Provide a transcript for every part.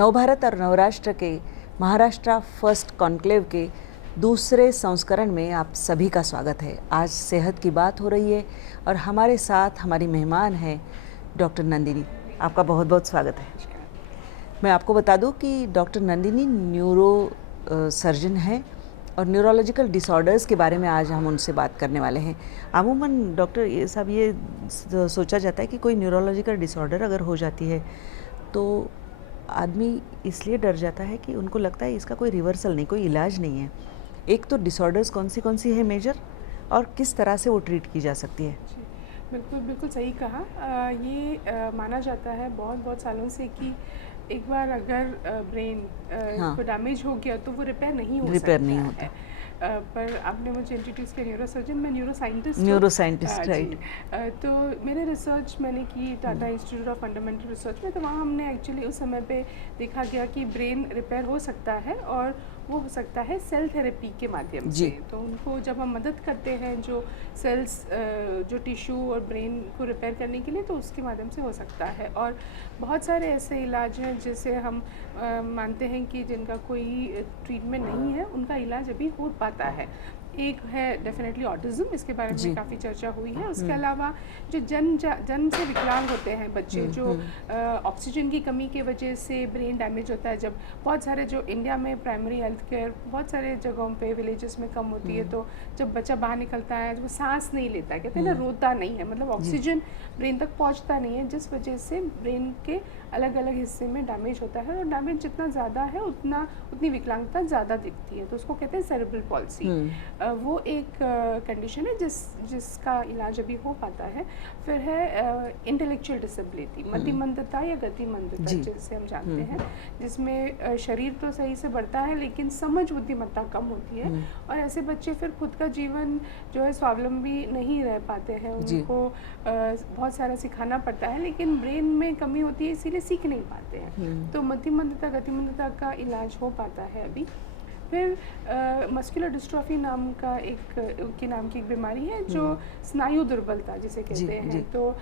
नवभारत और नवराष्ट्र के Maharashtra first conclave के दूसरे संस्करण में आप सभी का स्वागत है। आज सेहत की बात हो रही है और हमारे साथ हमारी मेहमान हैं डॉक्टर नंदिनी। आपका बहुत बहुत स्वागत है। मैं आपको बता दूं कि डॉक्टर नंदिनी न्यूरो सर्जन हैं और न्यूरोलॉजिकल डिसऑर्डर्स के बारे में आज हम उनसे बात करने वाले हैं। अमूमन डॉक्टर ये सब ये सोचा जाता है कि कोई न्यूरोलॉजिकल डिसऑर्डर अगर हो जाती है तो आदमी इसलिए डर जाता है कि उनको लगता है इसका कोई रिवर्सल नहीं, कोई इलाज नहीं है। एक तो डिसऑर्डर्स कौन सी है मेजर और किस तरह से वो ट्रीट की जा सकती है? बिल्कुल सही कहा। ये माना जाता है बहुत सालों से कि एक बार अगर ब्रेन को डैमेज हो गया तो वो रिपेयर नहीं होता है। पर आपने मुझे इंट्रोड्यूस किया न्यूरोसर्जन, मैं न्यूरोसाइंटिस्ट राइट। तो मेरे रिसर्च मैंने की Tata institute of fundamental research में। तो वहाँ हमने एक्चुअली उस समय पे देखा गया कि ब्रेन रिपेयर हो सकता है और वो हो सकता है सेल थेरेपी के माध्यम से। तो उनको जब हम मदद करते हैं जो सेल्स जो टिश्यू और ब्रेन को रिपेयर करने के लिए, तो उसके माध्यम से हो सकता है। और बहुत सारे ऐसे इलाज हैं जिसे हम मानते हैं कि जिनका कोई ट्रीटमेंट नहीं है, उनका इलाज अभी हो पाता है। एक है डेफिनेटली ऑटिज्म, इसके बारे में काफ़ी चर्चा हुई है। उसके अलावा जो जन्म से विकलांग होते हैं बच्चे, जो ऑक्सीजन की कमी की वजह से ब्रेन डैमेज होता है। जब बहुत सारे जो इंडिया में प्राइमरी हेल्थ केयर बहुत सारे जगहों पे विलेजेस में कम होती है, तो जब बच्चा बाहर निकलता है वो सांस नहीं लेता है, कहते हैं ना, रोता नहीं है, मतलब ऑक्सीजन ब्रेन तक पहुँचता नहीं है, जिस वजह से ब्रेन के अलग अलग हिस्से में डैमेज होता है। और डैमेज जितना ज़्यादा है उतनी विकलांगता ज़्यादा दिखती है। तो उसको कहते हैं सेरेब्रल पॉल्सी। वो एक कंडीशन है जिसका इलाज अभी हो पाता है। फिर है इंटेलेक्चुअल डिसेबिलिटी, मतिमंदता या गतिमंदता जिसे हम जानते हैं, जिसमें शरीर तो सही से बढ़ता है लेकिन समझ बुद्धिमत्ता कम होती है। और ऐसे बच्चे फिर खुद का जीवन जो है स्वावलंबी नहीं रह पाते हैं, उनको बहुत सारा सिखाना पड़ता है, लेकिन ब्रेन में कमी होती है इसीलिए सीख नहीं पाते हैं। तो मतिमंदता गतिमंदता का इलाज हो पाता है अभी। फिर मस्कुलर डिस्ट्रॉफी नाम की एक बीमारी है, जो स्नायु दुर्बलता जिसे कहते हैं। तो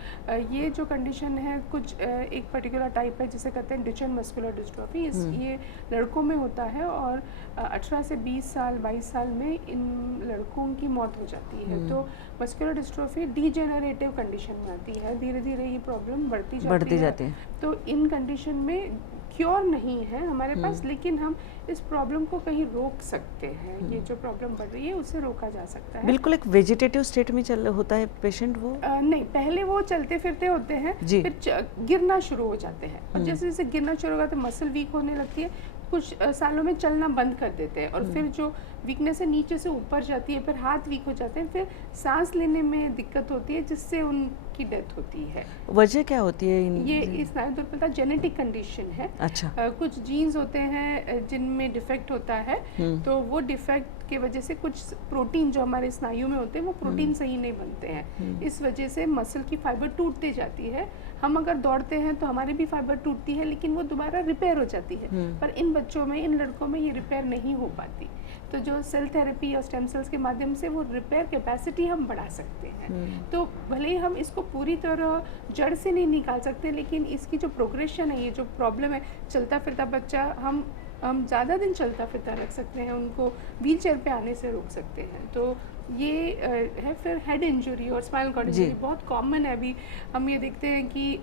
ये जो कंडीशन है, कुछ एक पर्टिकुलर टाइप है जिसे कहते हैं डुचेन मस्कुलर डिस्ट्रॉफी। ये लड़कों में होता है और 18 से 20 साल 22 साल में इन लड़कों की मौत हो जाती है। तो मस्कुलर डिस्ट्रॉफी डीजेनरेटिव कंडीशन में आती है, धीरे धीरे ये प्रॉब्लम बढ़ती जाती है। तो इन कंडीशन में क्योर नहीं है हमारे पास, लेकिन हम इस प्रॉब्लम को कहीं रोक सकते हैं। ये जो प्रॉब्लम बढ़ रही है उसे रोका जा सकता है। बिल्कुल एक वेजिटेटिव स्टेट में होता है पेशेंट वो? नहीं, पहले वो चलते फिरते होते हैं, फिर गिरना शुरू हो जाते हैं। और जैसे जैसे गिरना शुरू होगा तो मसल वीक होने लगती है, कुछ सालों में चलना बंद कर देते हैं। और फिर जो वीकनेस है नीचे से ऊपर जाती है, फिर हाथ वीक हो जाते हैं, फिर सांस लेने में दिक्कत होती है, जिससे उनकी डेथ होती है। वजह क्या होती है? ये स्नायु दुर्बलता जेनेटिक कंडीशन है। अच्छा। कुछ जीन्स होते हैं जिनमें डिफेक्ट होता है, तो वो डिफेक्ट की वजह से कुछ प्रोटीन जो हमारे स्नायु में होते हैं वो प्रोटीन सही नहीं बनते हैं। इस वजह से मसल की फाइबर टूटती जाती है। हम अगर दौड़ते हैं तो हमारी भी फाइबर टूटती है, लेकिन वो दोबारा रिपेयर हो जाती है। पर इन बच्चों में, इन लड़कों में ये रिपेयर नहीं हो पाती। तो जो सेल थेरेपी और स्टेम सेल्स के माध्यम से वो रिपेयर कैपेसिटी हम बढ़ा सकते हैं। तो भले ही हम इसको पूरी तरह जड़ से नहीं निकाल सकते, लेकिन इसकी जो प्रोग्रेशन है, ये जो प्रॉब्लम है, चलता फिरता बच्चा हम ज़्यादा दिन चलता फिरता रख सकते हैं, उनको व्हील चेयर पे आने से रोक सकते हैं। तो ये है। फिर हेड इंजरी और स्पाइनल कॉर्ड इंजरी बहुत कॉमन है। अभी हम ये देखते हैं कि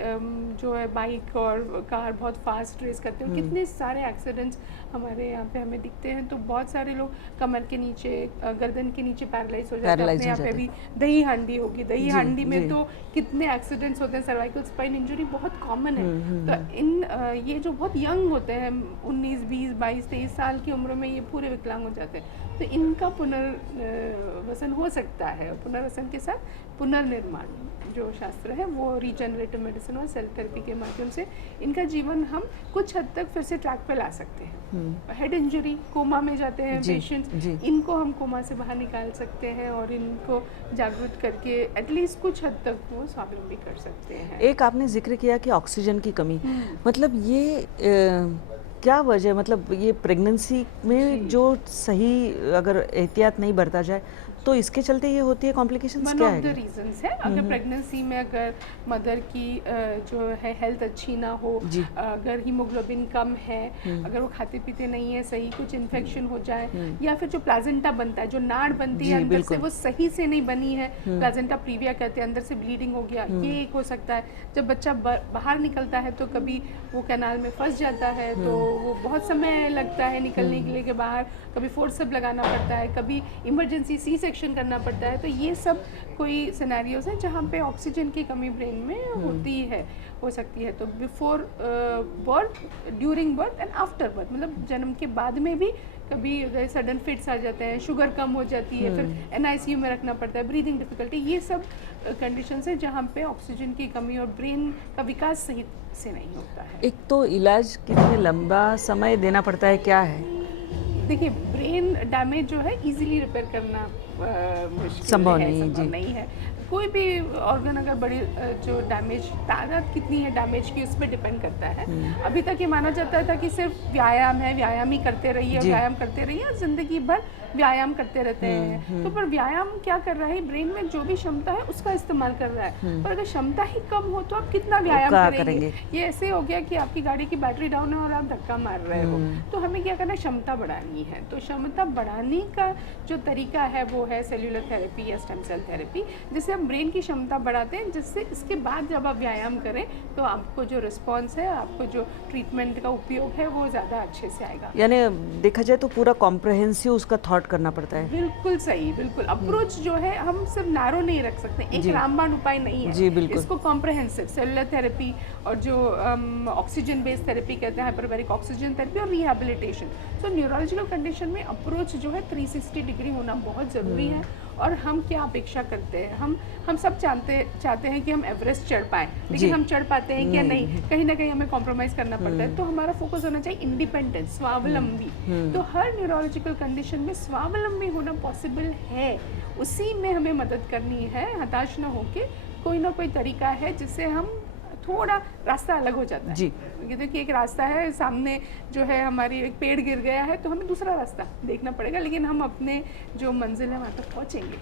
जो है बाइक और कार बहुत फास्ट रेस करते हैं, कितने सारे एक्सीडेंट्स हमारे यहाँ पे हमें दिखते हैं। तो बहुत सारे लोग कमर के नीचे, गर्दन के नीचे पैरालाइज हो जाते हैं। अपने यहाँ पे अभी दही हांडी होगी, दही हांडी में तो कितने एक्सीडेंट्स होते हैं। सर्वाइकल स्पाइन इंजरी बहुत कॉमन है। तो ये जो बहुत यंग होते हैं, 19, 20, 22, 23 साल की उम्र में ये पूरे विकलांग हो जाते हैं। तो इनका पुनर्वसन हो सकता है। पुनर्वसन के साथ पुनर्निर्माण जो शास्त्र है, वो रीजनरेटिव मेडिसिन और सेल थेरेपी के माध्यम से इनका जीवन हम कुछ हद तक फिर से ट्रैक पे ला सकते हैं। हेड इंजरी, कोमा में जाते हैं पेशेंट्स, इनको हम कोमा से बाहर निकाल सकते हैं और इनको जागरूक करके एटलीस्ट कुछ हद तक वो स्वावलंबी कर सकते हैं। एक आपने जिक्र किया कि ऑक्सीजन की कमी, मतलब ये क्या वजह, मतलब ये प्रेगनेंसी में जो सही अगर एहतियात नहीं बरता जाए तो इसके चलते ये होती है कॉम्प्लिकेशंस वन क्या ऑफ द है? रीजंस है। अगर प्रेगनेंसी में अगर मदर की जो है हेल्थ अच्छी ना हो, जी। अगर हीमोग्लोबिन कम है, अगर वो खाते पीते नहीं है सही, कुछ इन्फेक्शन हो जाए, या फिर जो प्लाजेंटा बनता है, जो नाड़ बनती जी, है अंदर से, बिल्कुल। वो सही से नहीं बनी है, प्लाजेंटा प्रीविया कहते हैं, अंदर से ब्लीडिंग हो गया, ये एक हो सकता है। जब बच्चा बाहर निकलता है तो कभी वो कैनाल में फंस जाता है, तो वो बहुत समय लगता है निकलने के लिए के बाहर, कभी फोर्सेप लगाना पड़ता है, कभी इमरजेंसी सी सेक्शन करना पड़ता है। तो ये सब कोई सिनेरियोज हैं जहाँ पे ऑक्सीजन की कमी ब्रेन में होती है, हो सकती है। तो before birth, during birth and after birth, मतलब जन्म के बाद में भी कभी सडन फिट्स आ जाते हैं, शुगर कम हो जाती है, फिर NICU में रखना पड़ता है, ब्रीदिंग डिफिकल्टी, ये सब कंडीशंस है जहाँ पे ऑक्सीजन की कमी और ब्रेन का विकास सही से नहीं होता है। एक तो इलाज कितने लंबा समय देना पड़ता है, क्या है? देखिए, ब्रेन डैमेज जो है इजीली रिपेयर करना मुश्किल संभव है, नहीं, संभव जी। नहीं है। कोई भी ऑर्गन अगर बड़ी जो डैमेज, तादाद कितनी है डैमेज की, उस पर डिपेंड करता है। अभी तक ये माना जाता था कि सिर्फ व्यायाम है, व्यायाम ही करते रहिए, जी। व्यायाम करते रहिए और जिंदगी भर व्यायाम करते रहते हैं। तो पर व्यायाम क्या कर रहा है, ब्रेन में जो भी क्षमता है उसका इस्तेमाल कर रहा है। पर अगर क्षमता ही कम हो तो आप कितना व्यायाम क्या करेंगे? करेंगे? ये ऐसे हो गया कि आपकी गाड़ी की बैटरी डाउन है और आप धक्का मार रहे हो। तो हमें क्या करना है, क्षमता बढ़ानी है। तो क्षमता बढ़ाने का जो तरीका है वो है सेल्यूलर थेरेपी या स्टेम सेल थेरेपी, जिससे हम ब्रेन की क्षमता बढ़ाते हैं, जिससे इसके बाद जब आप व्यायाम करें तो आपको जो रिस्पॉन्स है, आपको जो ट्रीटमेंट का उपयोग है वो ज़्यादा अच्छे से आएगा। यानी देखा जाए तो पूरा कॉम्प्रहेंसिव उसका थॉट करना पड़ता है। बिल्कुल सही, बिल्कुल। अप्रोच जो है हम सिर्फ नैरो नहीं रख सकते, एक जी। रामबाण उपाय नहीं है। जी, बिल्कुल। इसको कॉम्प्रहेंसिव सेलुलर थेरेपी और जो ऑक्सीजन बेस्ड थेरेपी कहते हैं, हाइपरबैरिक ऑक्सीजन थेरेपी और रिहैबिलिटेशन। सो न्यूरोलॉजिकल कंडीशन में अप्रोच जो है 360 डिग्री होना बहुत ज़रूरी है। और हम क्या अपेक्षा करते हैं, हम सब चाहते हैं कि हम एवरेस्ट चढ़ पाएं, जी। लेकिन हम चढ़ पाते हैं क्या? नहीं, कहीं ना कहीं हमें कॉम्प्रोमाइज़ करना पड़ता है। तो हमारा फोकस होना चाहिए इंडिपेंडेंट, स्वावलंबी। तो हर न्यूरोलॉजिकल कंडीशन में स्वावलंबी होना पॉसिबल है, उसी में हमें मदद करनी है। हताश ना होके कोई ना कोई तरीका है जिससे हम थोड़ा रास्ता अलग हो जाता है। जी। ये देखिए, एक रास्ता है सामने जो है, हमारी एक पेड़ गिर गया है तो हमें दूसरा रास्ता देखना पड़ेगा, लेकिन हम अपने जो मंजिल है वहाँ तक पहुँचेंगे।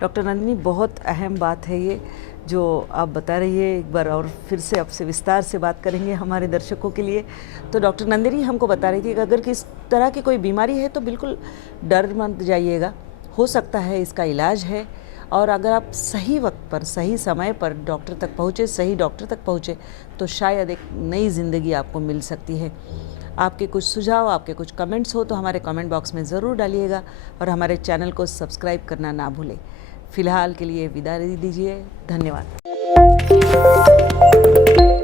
डॉक्टर नंदिनी, बहुत अहम बात है ये जो आप बता रही है। एक बार और फिर से आपसे विस्तार से बात करेंगे हमारे दर्शकों के लिए। तो डॉक्टर नंदिनी हमको बता रही थी कि अगर किस तरह की कोई बीमारी है तो बिल्कुल डर मत जाइएगा, हो सकता है इसका इलाज है। और अगर आप सही वक्त पर, सही समय पर डॉक्टर तक पहुँचे, सही डॉक्टर तक पहुँचे, तो शायद एक नई ज़िंदगी आपको मिल सकती है। आपके कुछ सुझाव, आपके कुछ कमेंट्स हो तो हमारे कमेंट बॉक्स में ज़रूर डालिएगा और हमारे चैनल को सब्सक्राइब करना ना भूलें। फ़िलहाल के लिए विदा दीजिए, धन्यवाद।